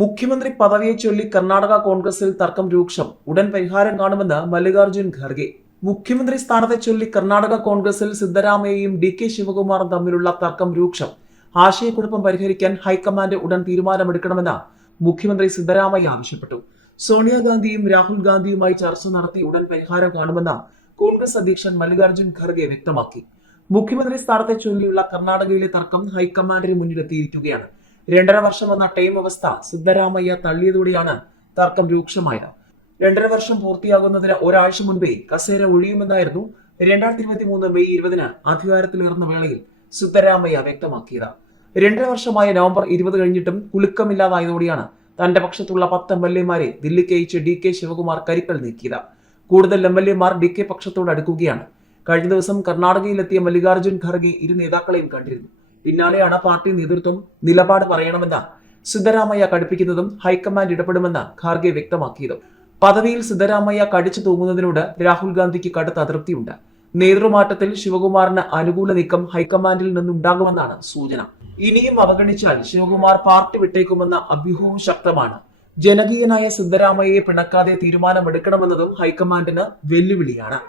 മുഖ്യമന്ത്രി പദവിയെ ചൊല്ലി കർണാടക കോൺഗ്രസിൽ തർക്കം രൂക്ഷം. ഉടൻ പരിഹാരം കാണുമെന്ന് മല്ലികാർജുൻ ഖർഗെ. മുഖ്യമന്ത്രി സ്ഥാനത്തെ ചൊല്ലി കർണാടക കോൺഗ്രസിൽ സിദ്ധരാമയ്യയും ഡി.കെ. ശിവകുമാറും തമ്മിലുള്ള തർക്കം രൂക്ഷം. ആശയക്കുഴപ്പം പരിഹരിക്കാൻ ഹൈക്കമാൻഡ് ഉടൻ തീരുമാനമെടുക്കണമെന്ന് മുഖ്യമന്ത്രി സിദ്ധരാമയ്യ ആവശ്യപ്പെട്ടു. സോണിയാഗാന്ധിയും രാഹുൽ ഗാന്ധിയുമായി ചർച്ച നടത്തി ഉടൻ പരിഹാരം കാണുമെന്ന് കോൺഗ്രസ് അധ്യക്ഷൻ മല്ലികാർജുൻ ഖർഗെ വ്യക്തമാക്കി. മുഖ്യമന്ത്രി സ്ഥാനത്തെ ചൊല്ലിയുള്ള കർണാടകയിലെ തർക്കം ഹൈക്കമാൻഡിന് മുന്നിലെത്തിയിരിക്കുകയാണ്. 2.5 വർഷം എന്ന ടൈം അവസ്ഥ സിദ്ധരാമയ്യ തള്ളിയതോടെയാണ് തർക്കം രൂക്ഷമായത്. 2.5 വർഷം പൂർത്തിയാകുന്നതിന് ഒരാഴ്ച മുൻപേ കസേര ഒഴിയുമെന്നായിരുന്നു 2023 മെയ് 20 അധികാരത്തിലേറുന്ന വേളയിൽ സിദ്ധരാമയ്യ വ്യക്തമാക്കിയത്. 2.5 വർഷമായ നവംബർ 20 കഴിഞ്ഞിട്ടും കുലുക്കമില്ലാതായതോടെയാണ് തന്റെ പക്ഷത്തുള്ള 10 MLA-മാരെ ദില്ലിക്ക് അയച്ച് ഡി.കെ. ശിവകുമാർ കരിക്കൽ നീക്കിയത്. കൂടുതൽ MLA-മാർ ഡി.കെ. പക്ഷത്തോട് അടുക്കുകയാണ്. കഴിഞ്ഞ ദിവസം കർണാടകയിലെത്തിയ മല്ലികാർജുൻ ഖർഗെ ഇരു നേതാക്കളെയും കണ്ടിരുന്നു. പിന്നാലെയാണ് പാർട്ടി നേതൃത്വം നിലപാട് പറയണമെന്ന് സിദ്ധരാമയ്യ കടുപ്പിക്കുന്നതും ഹൈക്കമാൻഡ് ഇടപെടുമെന്ന് ഖാർഗെ വ്യക്തമാക്കിയതും. പദവിയിൽ സിദ്ധരാമയ്യ കടിച്ചു തൂങ്ങുന്നതിനോട് രാഹുൽ ഗാന്ധിക്ക് കടുത്ത അതൃപ്തിയുണ്ട്. നേതൃമാറ്റത്തിൽ ശിവകുമാറിന് അനുകൂല നീക്കം ഹൈക്കമാൻഡിൽ നിന്നുണ്ടാകുമെന്നാണ് സൂചന. ഇനിയും അവഗണിച്ചാൽ ശിവകുമാർ പാർട്ടി വിട്ടേക്കുമെന്ന അഭ്യൂഹവും ശക്തമാണ്. ജനകീയനായ സിദ്ധരാമയ്യയെ പിണക്കാതെ തീരുമാനമെടുക്കണമെന്നതും ഹൈക്കമാൻഡിന് വെല്ലുവിളിയാണ്.